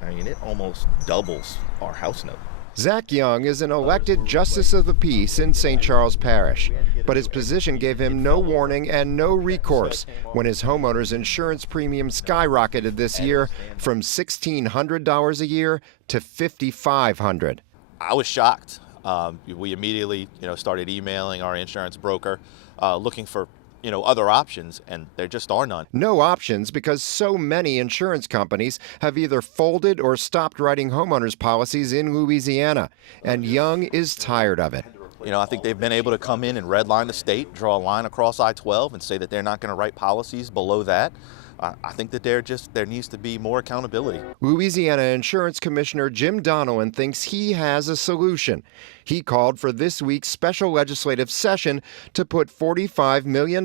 I mean, it almost doubles our house note. Zach Young is an elected justice of the peace in St. Charles Parish, but his position gave him no warning and no recourse when his homeowner's insurance premium skyrocketed this year from $1,600 a year to $5,500. I was shocked. We immediately, started emailing our insurance broker, looking for, other options, and there just are none. No options because so many insurance companies have either folded or stopped writing homeowners policies in Louisiana, and Young is tired of it. I think they've been able to come in and redline the state, draw a line across I-12 and say that they're not going to write policies below that. I think that there needs to be more accountability. Louisiana Insurance Commissioner Jim Donovan thinks he has a solution. He called for this week's special legislative session to put $45 million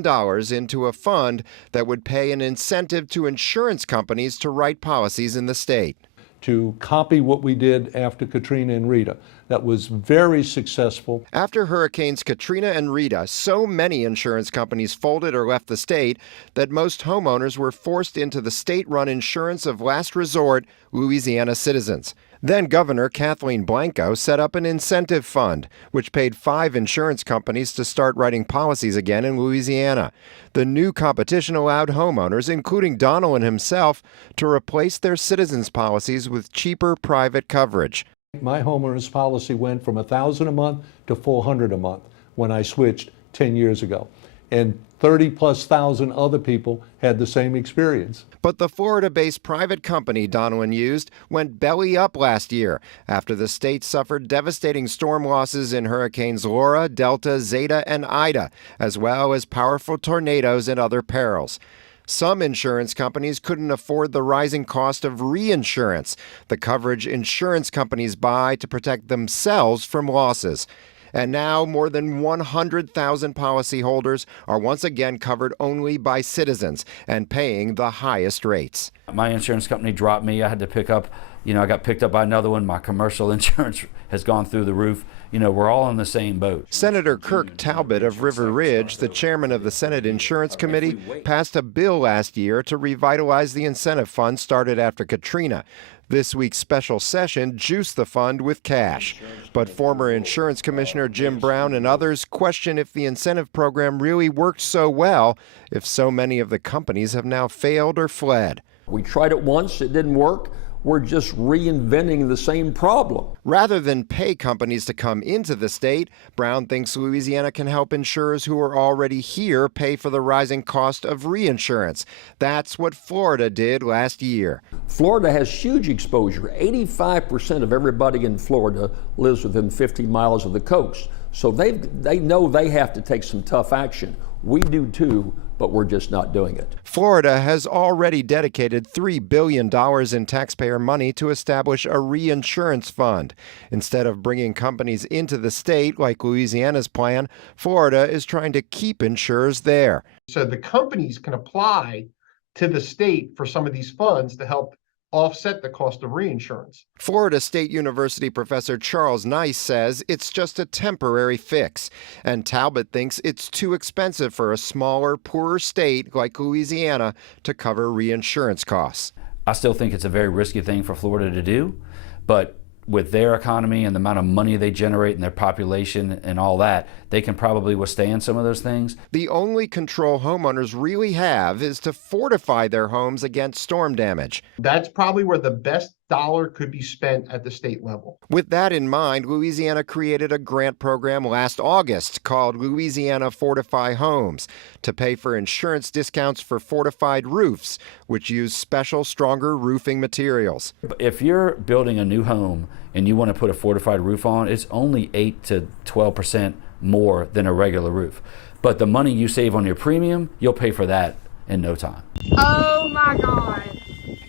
into a fund that would pay an incentive to insurance companies to write policies in the state. To copy what we did after Katrina and Rita. That was very successful. After Hurricanes Katrina and Rita, so many insurance companies folded or left the state that most homeowners were forced into the state-run insurance of last resort, Louisiana citizens. Then Governor Kathleen Blanco set up an incentive fund, which paid 5 insurance companies to start writing policies again in Louisiana. The new competition allowed homeowners, including Donnellan himself, to replace their citizens' policies with cheaper private coverage. My homeowner's policy went from $1,000 a month to $400 a month when I switched 10 years ago. And 30,000+ other people had the same experience. But the Florida-based private company Donovan used went belly up last year after the state suffered devastating storm losses in hurricanes Laura, Delta, Zeta, and Ida, as well as powerful tornadoes and other perils. Some insurance companies couldn't afford the rising cost of reinsurance, the coverage insurance companies buy to protect themselves from losses. And now more than 100,000 policyholders are once again covered only by citizens and paying the highest rates. My insurance company dropped me. I had to pick up, I got picked up by another one. My commercial insurance has gone through the roof. We're all in the same boat. Senator Kirk Talbot of River Ridge, the chairman of the Senate Insurance Committee, passed a bill last year to revitalize the incentive fund started after Katrina. This week's special session juiced the fund with cash. But former Insurance Commissioner Jim Brown and others question if the incentive program really worked so well if so many of the companies have now failed or fled. We tried it once, it didn't work. We're just reinventing the same problem. Rather than pay companies to come into the state, Brown thinks Louisiana can help insurers who are already here pay for the rising cost of reinsurance. That's what Florida did last year. Florida has huge exposure. 85% of everybody in Florida lives within 50 miles of the coast. So they know they have to take some tough action. We do too, but we're just not doing it. Florida has already dedicated $3 billion in taxpayer money to establish a reinsurance fund. Instead of bringing companies into the state like Louisiana's plan, Florida is trying to keep insurers there. So the companies can apply to the state for some of these funds to help offset the cost of reinsurance. Florida State University professor Charles Nice says it's just a temporary fix, and Talbot thinks it's too expensive for a smaller, poorer state like Louisiana to cover reinsurance costs. I still think it's a very risky thing for Florida to do, but with their economy and the amount of money they generate and their population and all that, they can probably withstand some of those things. The only control homeowners really have is to fortify their homes against storm damage. That's probably where the best dollar could be spent at the state level. With that in mind, Louisiana created a grant program last August called Louisiana Fortify Homes to pay for insurance discounts for fortified roofs, which use special, stronger roofing materials. If you're building a new home and you want to put a fortified roof on, it's only 8 to 12% more than a regular roof. But the money you save on your premium, you'll pay for that in no time. Oh my God.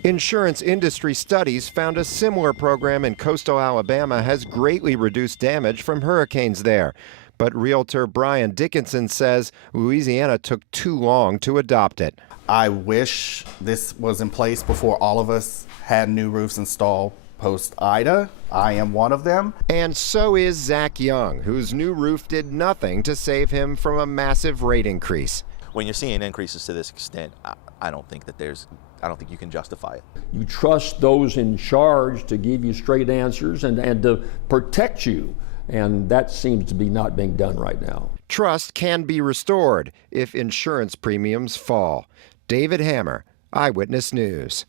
Insurance industry studies found a similar program in coastal Alabama has greatly reduced damage from hurricanes there. But realtor Brian Dickinson says Louisiana took too long to adopt it. I wish this was in place before all of us had new roofs installed post-Ida. I am one of them. And so is Zach Young, whose new roof did nothing to save him from a massive rate increase. When you're seeing increases to this extent, I don't think that there's I don't think you can justify it. You trust those in charge to give you straight answers and to protect you. And that seems to be not being done right now. Trust can be restored if insurance premiums fall. David Hammer, Eyewitness News.